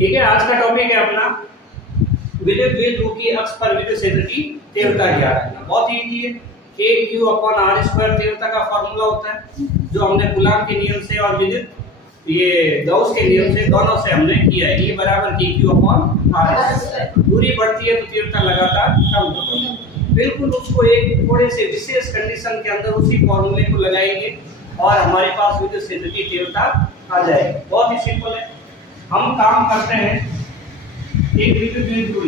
ठीक है, आज का टॉपिक है अपना विद्युत द्विध्रुव की अक्ष पर विद्युत क्षेत्र की तीव्रता ज्ञात करना। बहुत इजी है। KQ/R² तीव्रता का फॉर्मूला होता है जो हमने कूलॉम के नियम से और विद्युत ये गाउस के नियम से दोनों से हमने किया है। ये बराबर KQ/R²। दूरी बढ़ती है तो तीव्रता लगातार कम होती है। बिल्कुल उसको एक थोड़े से विशेष कंडीशन के अंदर उसी फॉर्मूले को लगाएंगे और हमारे पास विद्युत क्षेत्र की तीव्रता आ जाएगी। बहुत ही सिंपल है। हम काम करते हैं, एक विद्युत द्विध्रुव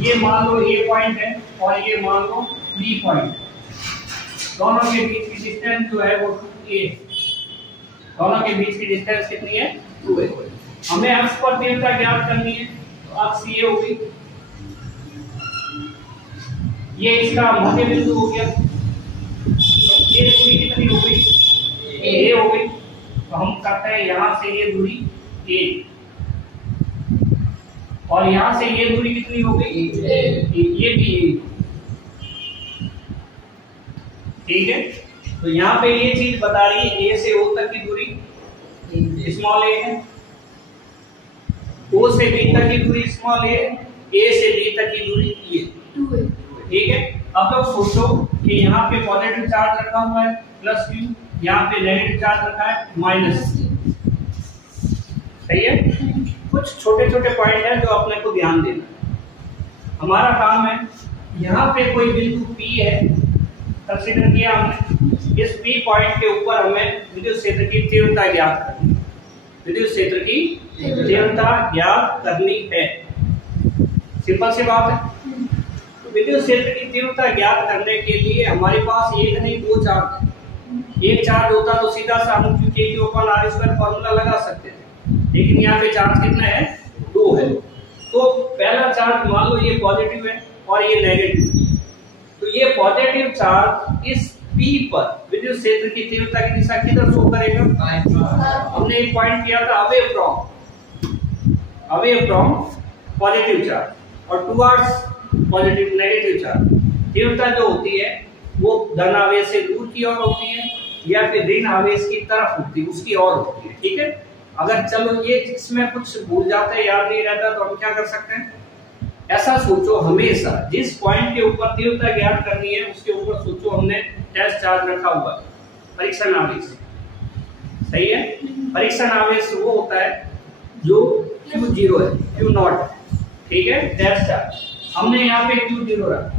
ये मान लो A पॉइंट है और ये मान लो B पॉइंट। दोनों के बीच की डिस्टेंस जो है वो 2a। दोनों के बीच की डिस्टेंस कितनी है? 2a। हमें अक्ष पर तीव्रता ज्ञात करनी है, तो अक्ष ये होगी, ये इसका मध्य बिंदु हो गया। तो ये दूरी कितनी हो गई? a हो गई। तो हम करते हैं यहां से ये दूरी a और यहां से ये दूरी कितनी हो गई? ये भी ठीक है। तो यहाँ पे ये चीज बता रही है A से O तक की दूरी स्मॉल a है, O से B तक की दूरी स्मॉल a है, A से B तक की दूरी ये 2 है। ठीक है। अब लोग सोचो कि यहाँ पे पॉजिटिव चार्ज रखा हुआ है +q, यहाँ पे नेगेटिव चार्ज रखा है -q। सही है। कुछ छोटे छोटे पॉइंट है जो अपने को ध्यान देना है। हमारा काम है, यहाँ पे कोई बिंदु P है, कंसीडर किया हमने। इस P पॉइंट के ऊपर हमें विद्युत क्षेत्र की तीव्रता ज्ञात करनी है। विद्युत क्षेत्र की तीव्रता ज्ञात करनी है। सिंपल सी बात है। तो विद्युत क्षेत्र की तीव्रता ज्ञात करने के लिए हमारे पास एक नहीं दो चार्ज है। एक चार्ज होता तो सीधा सा हम KQ/R² फॉर्मूला लगा सकते थे, लेकिन यहाँ पे चार्ज कितना है? 2 है। तो पहला चार्ज मान लो ये पॉजिटिव है और ये नेगेटिव है। तो ये पॉजिटिव चार्ज इस P पर विद्युत क्षेत्र की तीव्रता की दिशा किधर शो करेगा? हमने एक पॉइंट किया था अवे फ्रॉम पॉजिटिव चार्ज और टुवर्ड्स पॉजिटिव नेगेटिव चार्ज। तीव्रता जो होती है वो धन आवेश से दूर की ओर होती है या फिर ऋण आवेश की तरफ होती है, उसकी ओर होती है। ठीक है। अगर चलो ये इसमें कुछ भूल जाते हैं, याद नहीं रहता, तो हम क्या कर सकते हैं, ऐसा सोचो हमेशा जिस पॉइंट के ऊपर तीव्रता ज्ञात करनी है उसके ऊपर सोचो हमने टेस्ट चार्ज रखा हुआ है, परीक्षण आवेश। सही है। परीक्षण आवेश वो होता है जो Q0 है, Q0। ठीक है। टेस्ट चार्ज हमने यहाँ पे Q0 रखा।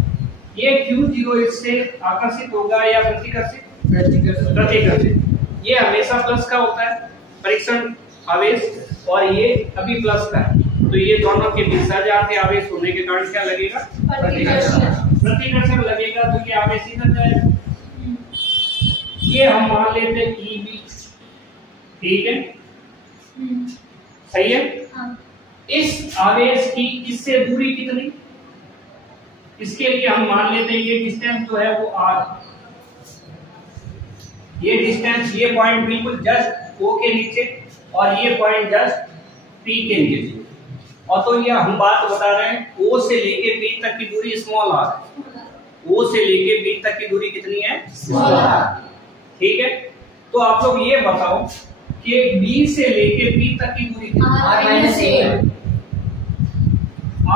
ये Q0 इससे आकर्षित होगा या प्रतिकर्षित? प्रतिकर्षित। ये हमेशा प्लस का होता है परीक्षण आवेश, और ये अभी प्लस का है। तो ये दोनों के बीच सजातीय आवेश होने के कारण क्या लगेगा? प्रतिकर्षण लगेगा। तो ये आवेश इधर जाएगा। ये हम मान लेते हैं EB। ठीक है। सही है। इस आवेश की इससे दूरी कितनी? इसके लिए हम मान लेते हैं ये डिस्टेंस जो है वो R। ये डिस्टेंस, ये पॉइंट बिल्कुल जस्ट O के नीचे और ये पॉइंट जस्ट P के नीचे। और तो ये हम बात बता रहे हैं O से लेके P तक की दूरी स्मॉल r है। O से लेके P तक की दूरी कितनी है? Small r। ठीक है। तो आप लोग ये बताओ कि B से लेके P तक की दूरी कितनी है?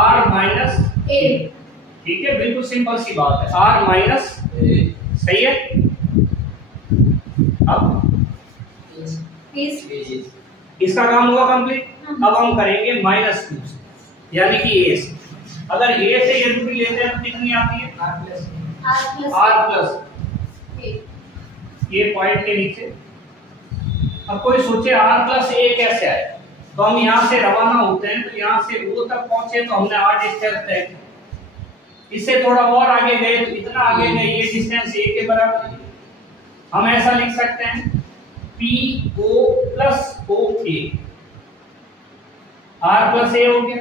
R-a। ठीक है। बिल्कुल सिंपल सी बात है, R-a। सही है। अब इसका काम हुआ कंप्लीट। अब हम करेंगे -q से, यानी कि A से। अगर A से ये दूरी लेते हैं तो कितनी आती है? R+। ये पॉइंट के नीचे। अब कोई सोचे R+a कैसे आए? तो हम यहाँ से रवाना होते हैं, तो यहाँ से O तक पहुंचे तो हमने R डिस्टेंस तय किया। इससे थोड़ा और आगे गए तो इतना आगे गए, ये डिस्टेंस A के बराबर है। हम ऐसा लिख सकते हैं PO+OA। R+a हो गया।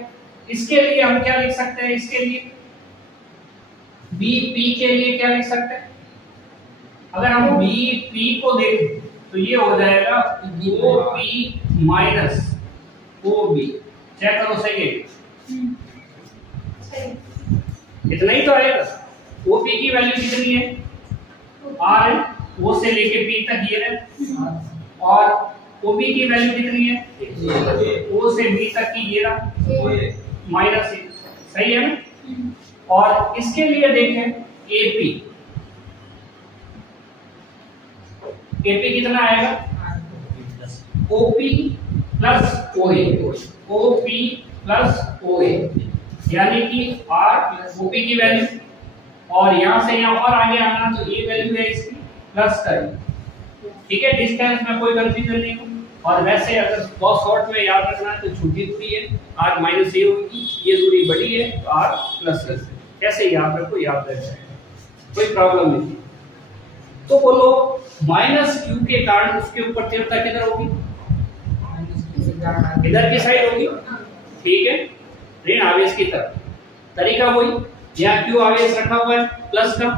इसके लिए हम क्या लिख सकते हैं? इसके लिए BP के लिए क्या लिख सकते हैं? अगर हम BP को देखें तो ये हो जाएगा OP OB। चेक करो सही है? इतना ही तो आएगा। OP की वैल्यू कितनी है? R है। O से लेके P तक ये है और OB की वैल्यू कितनी है? O से B तक की ये रहा -1, सही है ना? और इसके लिए देखें AP कितना आएगा? OP plus OA, OP plus OA, यानी कि R OP की वैल्यू, और यहां से यहां और आगे आना तो ये वैल्यू है इसकी प्लस करें, ठीक है? डिस्टेंस में कोई कंफ्यूजन नहीं हो। और वैसे अगर बहुत शॉर्ट में याद रखना है तो छोटी दूरी है r माइनस ए होगी, ये दूरी बड़ी है तो r प्लस है। कैसे याद रखो, याद रख जाएगा, कोई प्रॉब्लम नहीं। तो बोलो माइनस q के कारण उसके ऊपर तीव्रता किधर होगी? इधर की साइड होगी, ठीक है? ऋण आवेश की तरफ। तरीका वही, यहाँ q आवेश रखा हुआ है प्लस का,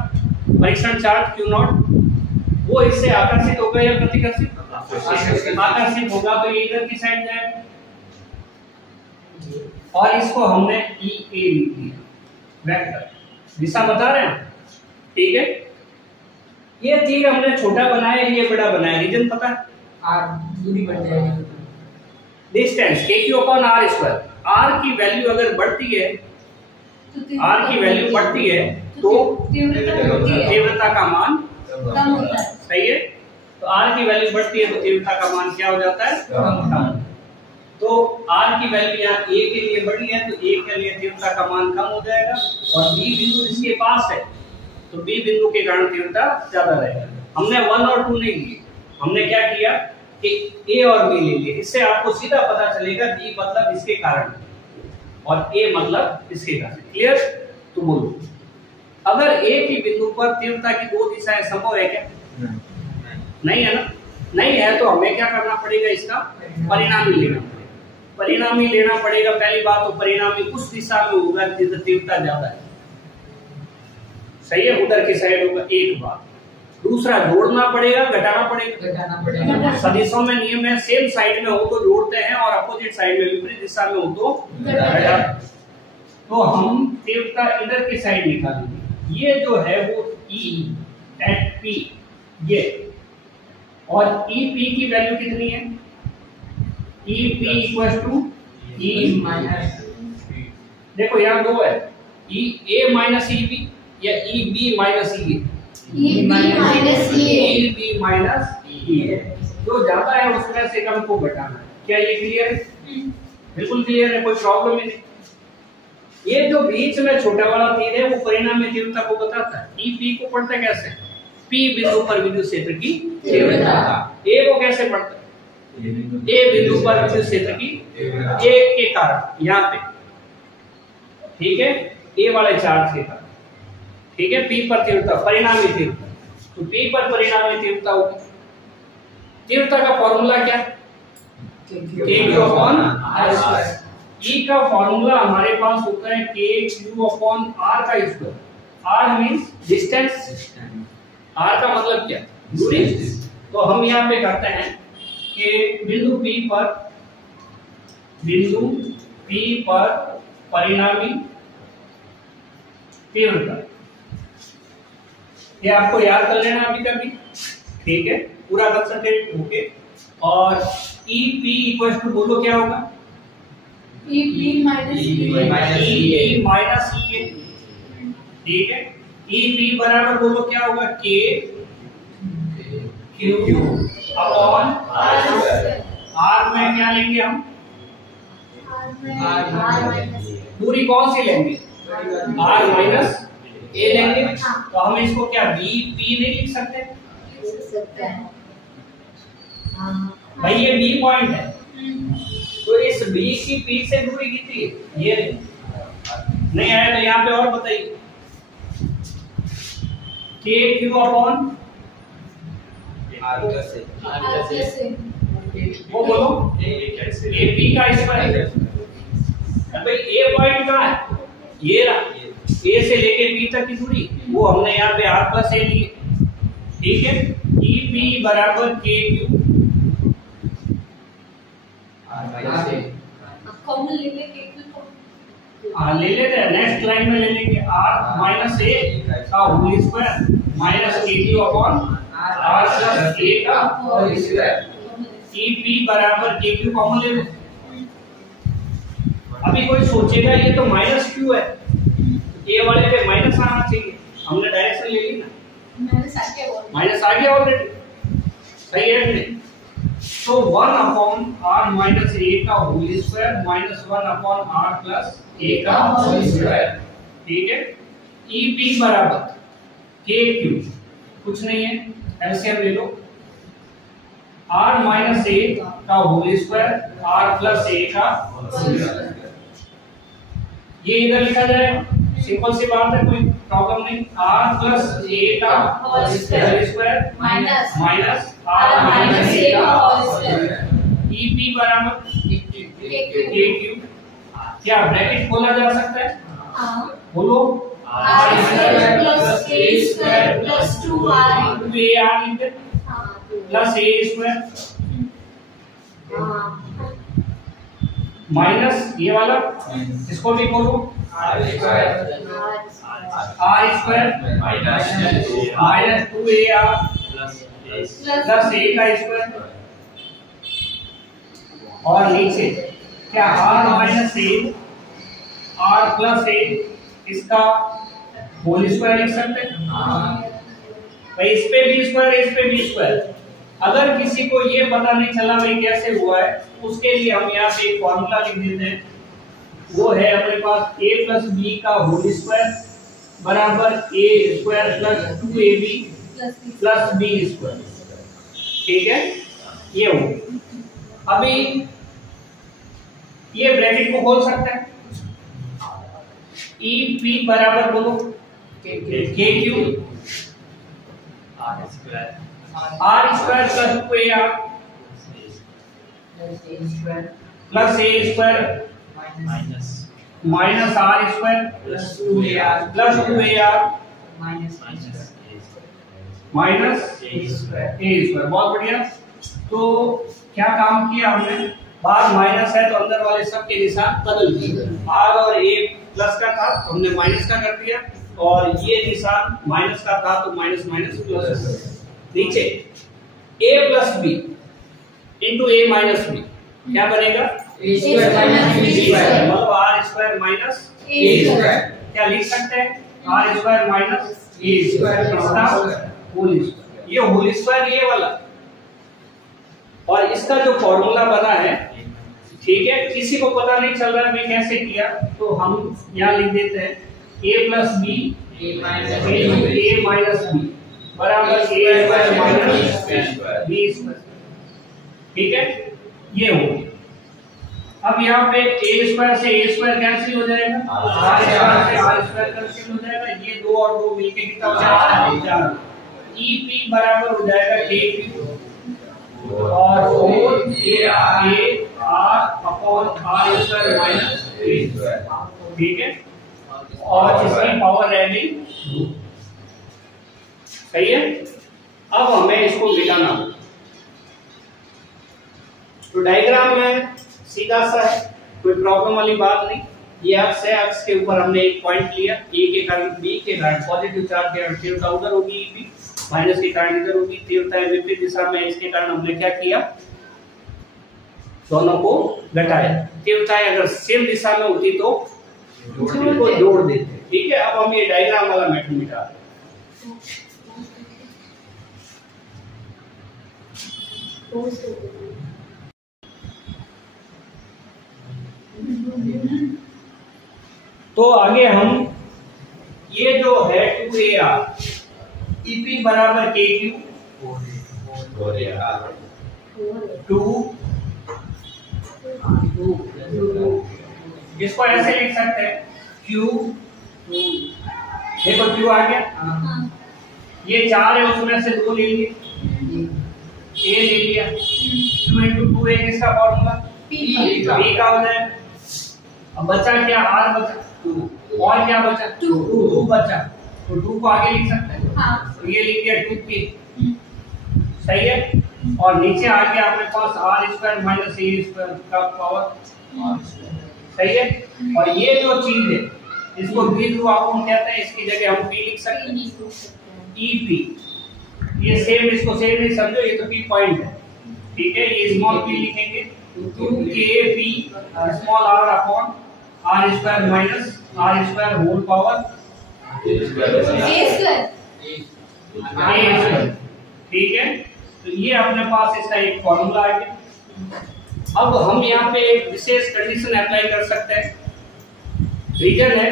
परीक्षण चार्ज q नॉट, वो इससे आकर्षित होगा या प्रतिकर्षित? आकर्षित होगा, तो ये इधर की साइड जाएगा, और इसको हमने EA लिख दिया, वेक्टर दिशा बता रहे हैं, ठीक है? ये तीर हमने छोटा बनाया, ये बड़ा बनाया, रीजन पता है? r दूरी बढ़ जाएगी, डिस्टेंस kq/r²। r की वैल्यू अगर बढ़ती है, r की वैल्यू बढ़ती है तो तीव्रता का मान कम होता है, सही है? तो r की वैल्यू बढ़ती है तो तीव्रता का मान क्या हो जाता है? कम। तो r की वैल्यू यहाँ a के लिए बढ़ी है तो a के लिए तीव्रता का मान कम हो जाएगा, और b बिंदु इसके पास है तो b बिंदु के कारण तीव्रता ज्यादा रहेगा। हमने 1 और 2 नहीं लिए, हमने क्या किया कि a और b ले लिए। इससे आपको सीधा पता चलेगा b मतलब इसके कारण और a मतलब इसके कारण। क्लियर? तो बोलो, अगर a की बिंदु पर तीव्रता की दो दिशाएं संभव है क्या? नहीं है ना? नहीं है तो हमें क्या करना पड़ेगा? इसका परिणामी लेना पड़ेगा। परिणामी लेना पड़ेगा, पहली बात तो परिणामी उस दिशा में होगा जिधर तीव्रता ज्यादा है, सही है? उधर की साइड होगा, एक बात। दूसरा, जोड़ना पड़ेगा, घटाना पड़ेगा। सदिशों में नियम है, सेम साइड में हो तो जोड़ते हैं और अपोजिट साइड में विपरीत दिशा में हो तो घटाते। तो हम तीव्रता इधर की साइड निकालेंगे, ये जो है वो E at P, ये, और EP की वैल्यू कितनी है? EP = E माइनस, देखो यहाँ दो है, A माइनस EB या EB minus EA। EB minus EA, जो ज्यादा है उसमें से कम को घटाना है। क्या ये क्लियर है? बिल्कुल क्लियर है, कोई प्रॉब्लम ही नहीं। ये जो बीच में छोटा वाला तीर है वो परिणामी तीव्रता को बताता है। EP को पढ़ते कैसे? P बिंदु पर विद्युत क्षेत्र की तीव्रता। A को कैसे पढ़ते? A बिंदु पर विद्युत क्षेत्र की A के कारण, यहाँ पे, ठीक है? A वाले चार्ज के कारण, ठीक है? P पर तीव्रता, परिणामी तीव्रता, तो P पर परिणामी तीव्रता होगी। तीव्रता का फॉर्मूला क्या? kq/r²। E का फॉर्मूला हमारे पास होता है kq/r का square. R means distance, R का मतलब क्या? दूरी। तो हम यहाँ पे करते हैं कि बिंदु P पर परिणामी तीव्रता, ये आपको याद कर लेना अभी कभी, ठीक है? पूरा कंसंट्रेट होके। और EP = बोलो क्या होगा? EP माइनस EA, ठीक है? EP बराबर बोलो क्या होगा? kq/r में क्या लेंगे हम? दूरी कौन सी लेंगे? r माइनस a लेंगे। तो हम इसको क्या BP नहीं लिख सकते? भाई ये B पॉइंट है, तो इस B की P से दूरी कितनी है? ये नहीं आया तो यहाँ पे और बताइए, kq/r वो बोलो AP का स्क्वायर। भाई A पॉइंट कहाँ है? ये रहा, A से लेके P तक की दूरी, वो हमने यहाँ पे r + a ली, ठीक है? EP बराबर kq ले लेते हैं, नेक्स्ट लाइन में ले लेंगे r माइनस a का whole square minus kq/r + a का होल स्क्वायर। ई पी बराबर के क्यू कॉमन ले लो। अभी कोई सोचेगा ये तो माइनस क्यू है, ए वाले पे माइनस आना चाहिए, हमने डायरेक्शन ले ली ना, माइनस आ गया ऑलरेडी, सही है नहीं? तो 1 अपॉन r माइनस a का whole square minus 1 upon r plus a का होल स्क्वायर, ठीक है। ई पी बराबर के क्यू, कुछ नहीं है, एलसीएम ले लो, r माइनस a का whole square r plus a का होल स्क्वायर, ये इधर लिखा जाएगा, सिंपल सी बात है, कोई प्रॉब्लम नहीं। r प्लस a का whole square minus r minus a का होल स्क्वायर, ई पी बराबर के क्यू, क्या ब्रैकेट खोला जा सकता है? बोलो, r square plus a square plus 2r लिखे प्लस a स्क्वायर माइनस ये वाला, इसको भी बोलो r square minus 2ar plus a का स्क्वायर, और नीचे क्या r minus a r plus a इसका होल स्क्वायर लिख सकते हैं भाई, इस पे भी स्क्वायर है, इस पे भी स्क्वायर। अगर किसी को ये पता नहीं चला भाई कैसे हुआ है, उसके लिए हम यहाँ पे एक फॉर्मूला लिख देते हैं, वो है अपने पास a प्लस b का होल स्क्वायर बराबर a square plus 2ab plus b square, ठीक है, ये हो। अभी ये ब्रैकेट को खोल सकते हैं, ई पी बराबर बोलो के Q R square plus 2ar plus a square minus r square plus 2ar minus a square, बहुत बढ़िया। तो क्या काम किया हमने, बाहर माइनस है तो अंदर वाले सब के निशान बदल दिए, r और a प्लस का था तो हमने माइनस का कर दिया, और ये निशान माइनस का था तो माइनस माइनस प्लस, नीचे a plus b into a minus b क्या बनेगा, a square minus b square, मतलब r square minus a square, क्या लिख सकते हैं, r square minus a square इसका होल स्क्वायर, ये होल स्क्वायर ये वाला, और इसका जो फॉर्मूला बना है, ठीक है, किसी को पता नहीं चल रहा है मैं कैसे किया, तो हम यहाँ लिख देते हैं a plus b a minus b बराबर a square minus b square, ठीक है, ये हो। अब यहाँ पे a स्क्वायर से a स्क्वायर कैंसिल हो जाएगा, r स्क्वायर से r स्क्वायर कैंसिल हो जाएगा, ये 2 और 2 मिलके कितना हो जाएगा 4, ई पी बराबर हो जाएगा k क्यू और 4 ar upon r square minus a square, ठीक है, और इसकी पावर रह गई 2, सही है। अब हमें इसको मिटाना, तो डायग्राम में सीधा सा है, कोई प्रॉब्लम वाली बात नहीं, ये अक्ष है, अक्ष के ऊपर हमने एक पॉइंट लिया, a के कारण b के कारण पॉजिटिव चार्ज के कारण तीव्रता उधर होगी, e माइनस के कारण इधर होगी, तीव्रता विपरीत दिशा में, इसके कारण हमने क्या किया, दोनों को घटाया, तीव्रता अगर सेम दिशा में होती तो इनको जोड़ देते, ठीक है। अब हम ये डायग्राम वाला मैटर मिटा रहे तो आगे हम ये जो है 2ar EP बराबर KQ 2 इसको ऐसे लिख सकते हैं Q, देखो Q आ गया, ये 4 है उसमें से 2 ले लिए, A ले लिया, 2 into 2 A किसका फॉर्मूला P का हो जाए। अब बचा क्या, R बचा 2 और क्या बचा 2 बचा, तो 2 को आगे लिख सकते हैं, तो ये लिख दिया 2K, सही है। और नीचे आ गया अपने पास r square minus a square का पावर, सही है। और ये जो चीज है इसको द्विध्रुव आघूर्ण कहते हैं, इसकी जगह हम p लिख सकते हैं, EP, ये सेम, इसको सेम नहीं समझो, ये तो p पॉइंट है, ठीक है, ये स्मॉल p लिखेंगे 2kp small r upon r square minus r square whole power a square. ठीक है, तो ये अपने पास इसका एक फॉर्मूला आ गया। अब हम यहाँ पे एक विशेष कंडीशन अप्लाई कर सकते हैं। रीजन है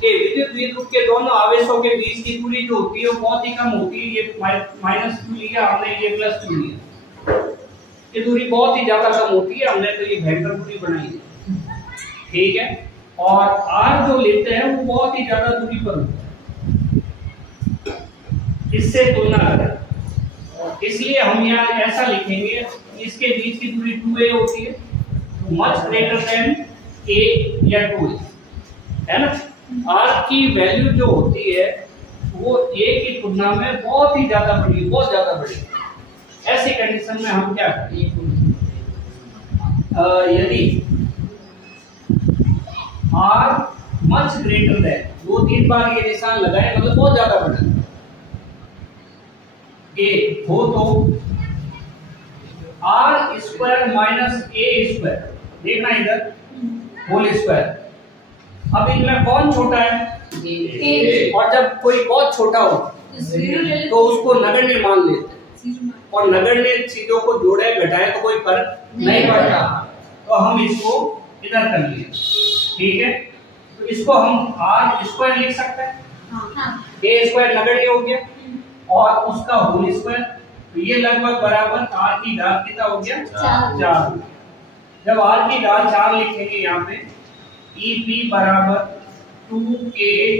कि विद्युत द्विध्रुव के दोनों आवेशों के बीच की दूरी जो होती है वो बहुत ही कम होती है। ये -2 लिया हमने, ये +2 लिया, ये दूरी बहुत ही ज्यादा कम होती है, हमने तो ये वेक्टर दूरी बनाई है। ठीक है, और r जो लेते हैं वो बहुत ही ज्यादा दूरी पर होता है, इससे तुलना करें, इसलिए हम यहाँ ऐसा लिखेंगे, इसके बीच की दूरी 2a होती है, मच ग्रेटर देन a या 2a, है ना। r की वैल्यू जो होती है वो a की तुलना में बहुत ही ज्यादा बड़ी, बहुत ज्यादा बड़ी। ऐसी कंडीशन में हम क्या करें, यदि r मच ग्रेटर देन, 2-3 बार ये निशान लगाए, मतलब बहुत ज्यादा बड़ा a हो तो r square minus a square, देखना इधर, होल स्क्वायर। अब इनमें कौन छोटा है, a। और जब कोई बहुत छोटा हो तो उसको नगण्य मान लेते हैं, और नगण्य चीजों को जोड़े घटाए तो कोई फर्क नहीं पड़ता, तो हम इसको इधर कर लिए। ठीक है, तो इसको हम r स्क्वायर लिख सकते हैं, a स्क्वायर नगण्य हो गया और उसका होल स्क्वायर, तो ये लगभग बराबर r की घात कितना हो गया, 4। जब r की घात 4 लिखेंगे यहाँ पे, EP बराबर 2k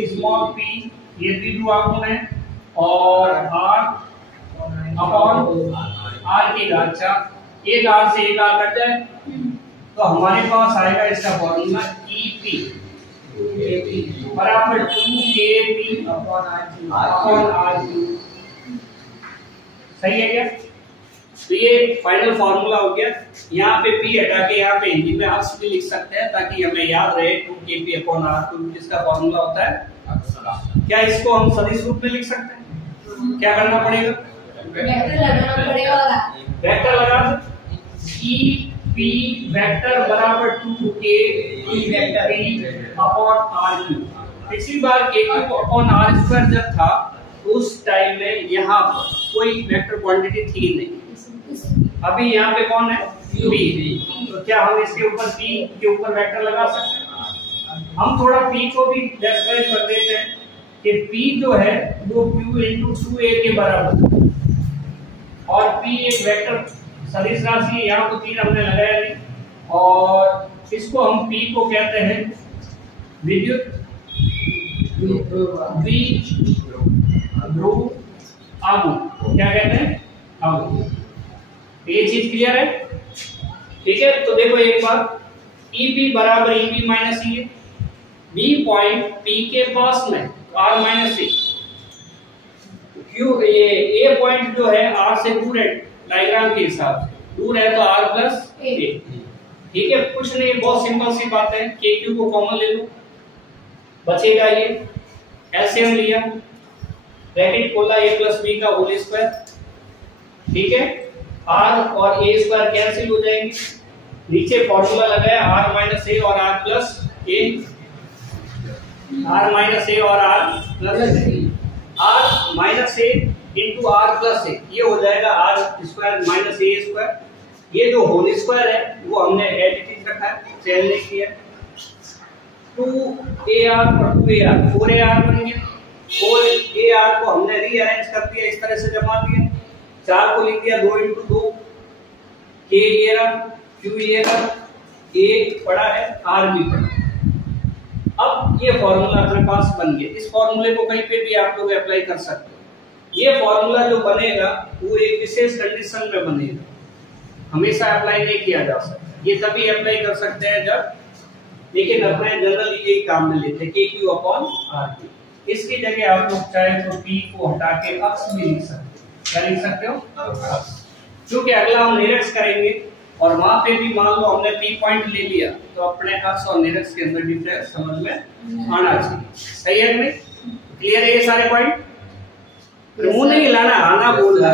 स्मॉल p, ये द्विध्रुव आघूर्ण है, और r अपॉन r की घात 4, एक r से एक r कट जाए, तो हमारे पास आएगा इसका फॉर्मूला EP बराबर 2kp अपॉन r। सही है क्या? तो ये फाइनल फॉर्मूला हो गया। यहाँ पे p हटा के यहाँ पे हिंदी में अक्ष भी लिख सकते हैं ताकि हमें याद रहे 2kp अपॉन r, तो इसका फॉर्मूला होता है। क्या इसको हम सदिश रूप में लिख सकते हैं? क्या करना पड़ेगा? वेक्टर लगाना पड़ेगा, वेक्टर लगा EP वेक्टर बराबर 2kp अपॉन r। पिछली बार kq अपॉन r स्क्वायर जब था उस टाइम में यहाँ पर कोई वेक्टर क्वांटिटी थी नहीं, अभी यहाँ पे कौन है, p, तो क्या हम इसके ऊपर p के ऊपर वेक्टर लगा सकते हैं? हम थोड़ा p को भी डिस्क्राइब कर देते हैं कि p जो है वो q into 2a के बराबर, और p एक वेक्टर सदिश राशि है, यहाँ तो 3 हमने लगाया नहीं, और इसको हम p को कहते हैं विद्युत द्विध्रुव आघूर्ण। क्या कहते हैं, आघूर्ण। ये चीज क्लियर है? ठीक है, तो देखो एक बार, EP बराबर EP minus E, B point P के पास में R माइनस ए, Q ये A पॉइंट जो है R से दूर है, डायग्राम के हिसाब से दूर है तो R प्लस A। ठीक है, कुछ नहीं, बहुत सिंपल सी बात है, KQ को कॉमन ले लो, बचेगा ये, एलसीएम लिया, ब्रैकेट खोला, a प्लस b का होल स्क्वायर। ठीक है, r और a स्क्वायर कैंसिल हो जाएंगे, नीचे फॉर्मूला लगाया r माइनस a और r plus a, r minus a और r plus a, r minus a into r plus a, ये हो जाएगा r square minus a square. ये जो होल स्क्वायर है वो हमने एज इट इज रखा है, चेंज नहीं किया। 2ar और 2ar 4ar बन गया, 4ar को हमने रीअरेंज कर दिया, इस तरह से जमा दिया, 4 को लिख दिया 2 into 2, k ये रहा, q ये रहा, a पड़ा है, r भी पड़ा। अब ये फॉर्मूला अपने पास बन गया, इस फॉर्मूले को कहीं पे भी आप लोग अप्लाई कर सकते हो। ये फॉर्मूला जो बनेगा वो एक विशेष कंडीशन में बनेगा, हमेशा अप्लाई नहीं किया जा सकता, ये तभी अप्लाई कर सकते हैं जब, लेकिन अपने जनरली यही काम में लेते हैं KQ अपॉन RQ। इसकी जगह आप लोग चाहे तो P को हटा के अक्ष भी लिख सकते हो। क्या लिख सकते हो? क्योंकि अगला हम निरक्ष करेंगे और वहां पे भी मान लो हमने P पॉइंट ले लिया तो अपने अक्ष और निरक्ष के अंदर डिफरेंस समझ में आना चाहिए। सही है नहीं? क्लियर है ये सारे पॉइंट? मुंह नहीं हिलाना, आना बोलना।